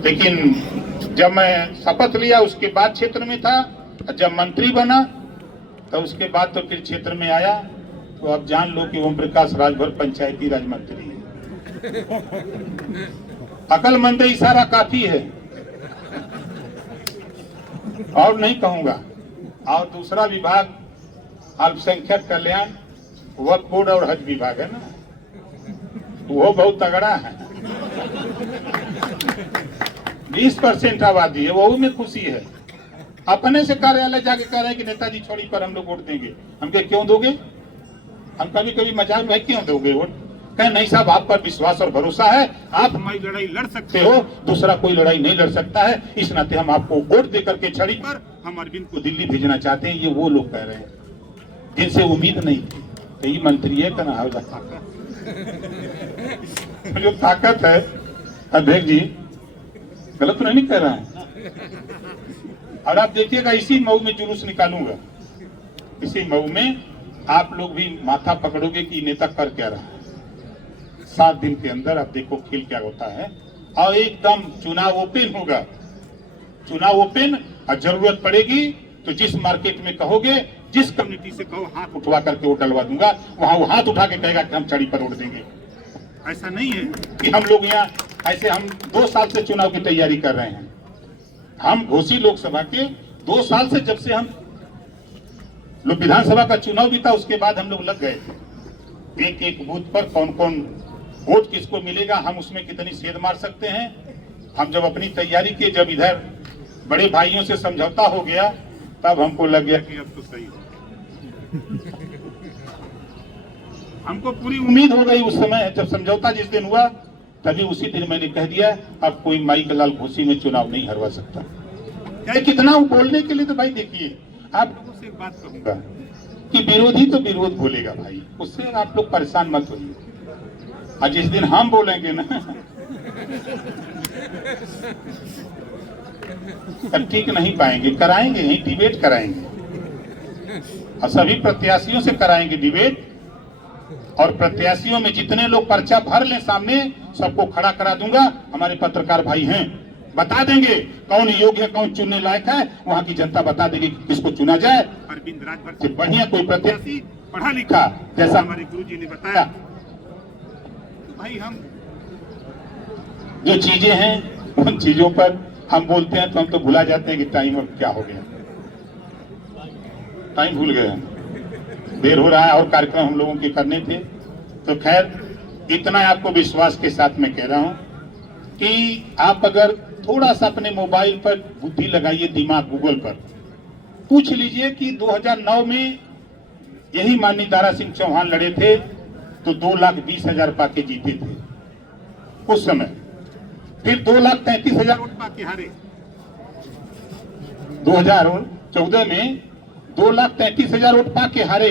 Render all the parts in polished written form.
लेकिन जब मैं शपथ लिया उसके बाद क्षेत्र में था, जब मंत्री बना तो उसके बाद तो फिर क्षेत्र में आया, तो अब जान लो कि ओम प्रकाश राजभर पंचायती राज मंत्री है। अकलमंद इशारा काफी है, और नहीं कहूंगा। और दूसरा विभाग अल्पसंख्यक कल्याण, वक्फ बोर्ड और हज विभाग है ना, वो बहुत तगड़ा है। 20% आबादी है, वो में खुशी है। अपने से कार्यालय जाके कह रहे हैं कि नेताजी छोड़ी पर हम लोग वोट देंगे। हम कहे क्यों दोगे? हम कभी कभी मजाक में क्यों दोगे वोट? कहे नहीं साहब, आप पर विश्वास और भरोसा है, आप हमारी लड़ाई लड़ सकते हो, दूसरा कोई लड़ाई नहीं लड़ सकता है, इस नाते हम आपको वोट दे करके छड़ी पर हम अरविंद को दिल्ली भेजना चाहते हैं। ये वो लोग कह रहे हैं जिनसे उम्मीद नहीं थी। यही मंत्री है कहना जो ताकत है। अध्यक्ष जी गलत नहीं कह रहा है। और आप देखिएगा इसी मऊ में जुलूस निकालूंगा, इसी मऊ में आप लोग भी माथा पकड़ोगे कि नेता कर क्या रहा है। 7 दिन के अंदर आप देखो खेल क्या होता है। और एकदम चुनाव ओपन होगा, चुनाव ओपन। और जरूरत पड़ेगी तो जिस मार्केट में कहोगे, जिस कम्युनिटी से कहो हाथ उठवा करके वोट डलवा दूंगा, वहां वो हाथ उठा के कहेगा कि हम छड़ी पर वोट देंगे। ऐसा नहीं है कि हम लोग यहाँ ऐसे, हम 2 साल से चुनाव की तैयारी कर रहे हैं। हम घोसी लोकसभा के 2 साल से, जब से हम लोग विधानसभा का चुनाव भी था उसके बाद हम लोग लग गए थे। एक एक बूथ पर कौन कौन वोट किसको मिलेगा, हम उसमें कितनी सेध मार सकते हैं। हम जब अपनी तैयारी किए, जब इधर बड़े भाइयों से समझौता हो गया, तब हमको लग गया कि अब तो सही हो। हमको पूरी उम्मीद हो गई उस समय जब समझौता जिस दिन हुआ, तभी उसी दिन मैंने कह दिया अब कोई माई का लाल घोसी में चुनाव नहीं हरवा सकता। क्या कितना बोलने के लिए, तो भाई देखिए आप लोगों से एक बात कहूंगा कि विरोधी तो विरोध बोलेगा भाई, उससे आप लोग परेशान मत होइए। और जिस दिन हम बोलेंगे ना तब ठीक नहीं पाएंगे, कराएंगे ही डिबेट कराएंगे, और सभी प्रत्याशियों से कराएंगे डिबेट। और प्रत्याशियों में जितने लोग पर्चा भर लें सामने, सबको खड़ा करा दूंगा। हमारे पत्रकार भाई हैं, बता देंगे कौन योग्य है, कौन चुनने लायक है। वहां की जनता बता देगी किसको चुना जाए। अरविंद राजभर से बढ़िया कोई प्रत्याशी पढ़ा लिखा, जैसा हमारे गुरुजी ने बताया। तो भाई हम जो चीजें हैं उन चीजों पर हम बोलते हैं तो हम तो भुला जाते हैं कि टाइम अब क्या हो गया, टाइम भूल गए, देर हो रहा है और कार्यक्रम हम लोगों के करने थे। तो खैर इतना आपको विश्वास के साथ मैं कह रहा हूं कि आप अगर थोड़ा सा अपने मोबाइल पर बुद्धि लगाइए, दिमाग गूगल पर पूछ लीजिए कि 2009 में यही माननीय दारा सिंह चौहान लड़े थे तो 2,20,000 पाके जीते थे उस समय। फिर 2,33,000 वोट पाके हारे। 2014 में 2,33,000 वोट पाके हारे।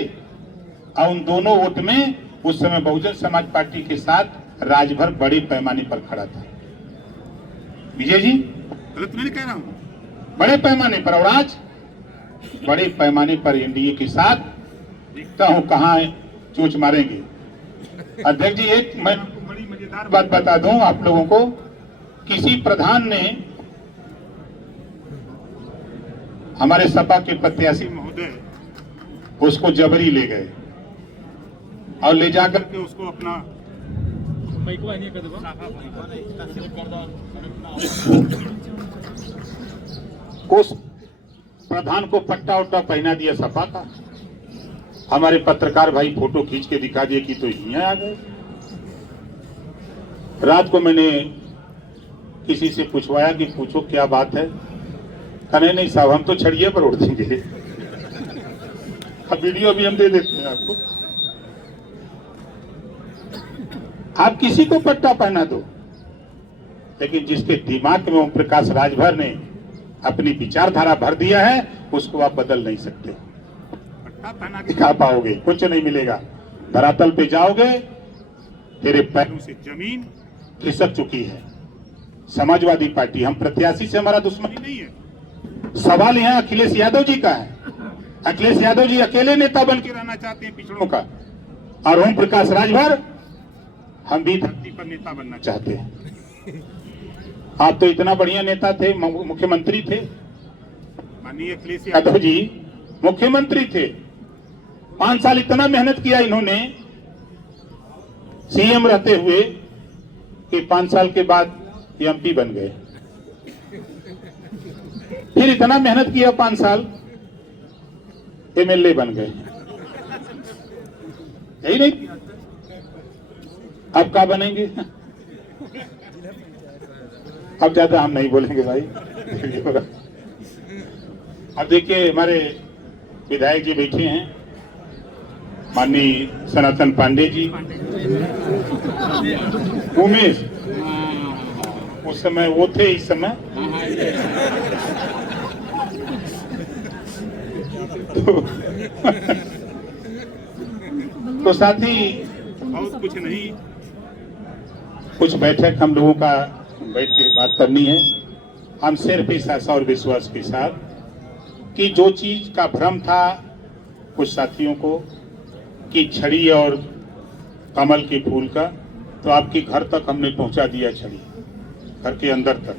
और उन दोनों वोट में उस समय बहुजन समाज पार्टी के साथ राजभर बड़े पैमाने पर खड़ा था। विजय जी गलत नहीं कह रहा हूं, बड़े पैमाने पर। और आज बड़े पैमाने पर एनडीए के साथ देखता हूं कहां चोच मारेंगे। अध्यक्ष जी एक मैं आपको बड़ी मजेदार बात बता दूं आप लोगों को, किसी प्रधान ने हमारे सपा के प्रत्याशी महोदय उसको जबरी ले गए और ले जाकर के उसको अपना उस प्रधान को पट्टा उट्टा पहना दिया सपा का। हमारे पत्रकार भाई फोटो खींच के दिखा दिए कि तो यहाँ आ गए। रात को मैंने किसी से पूछवाया कि पूछो क्या बात है, कहने नहीं साहब हम तो छड़िए पर उड़ देंगे। अब वीडियो भी हम दे देते हैं आपको। आप किसी को पट्टा पहना दो, लेकिन जिसके दिमाग में ओम प्रकाश राजभर ने अपनी विचारधारा भर दिया है उसको आप बदल नहीं सकते। पट्टा पहना के दिखा पाओगे, कुछ नहीं मिलेगा। धरातल पे जाओगे, तेरे पैरों से जमीन खिसक चुकी है। समाजवादी पार्टी, हम प्रत्याशी से हमारा दुश्मनी नहीं है। सवाल यहाँ अखिलेश यादव जी का है। अखिलेश यादव जी अकेले नेता बन के रहना चाहते हैं पिछड़ों का, और ओम प्रकाश राजभर हम भी धरती पर नेता बनना चाहते हैं। आप तो इतना बढ़िया नेता थे, मुख्यमंत्री थे, माननीय अखिलेश यादव जी मुख्यमंत्री थे। 5 साल इतना मेहनत किया इन्होंने सीएम रहते हुए कि 5 साल के बाद एमपी बन गए। फिर इतना मेहनत किया 5 साल, एमएलए बन गए। यही नहीं, अब क्या बनेंगे? अब ज्यादा हम नहीं बोलेंगे भाई। अब देखिए हमारे विधायक जी बैठे हैं, माननीय सनातन पांडे जी, उमेश, उस समय वो थे, इस समय तो साथ ही बहुत कुछ नहीं, कुछ बैठक हम लोगों का बैठ के बात करनी है। हम सिर्फ इस आशा और विश्वास के साथ कि जो चीज का भ्रम था कुछ साथियों को कि छड़ी और कमल के फूल का, तो आपके घर तक हमने पहुंचा दिया, छड़ी घर के अंदर तक।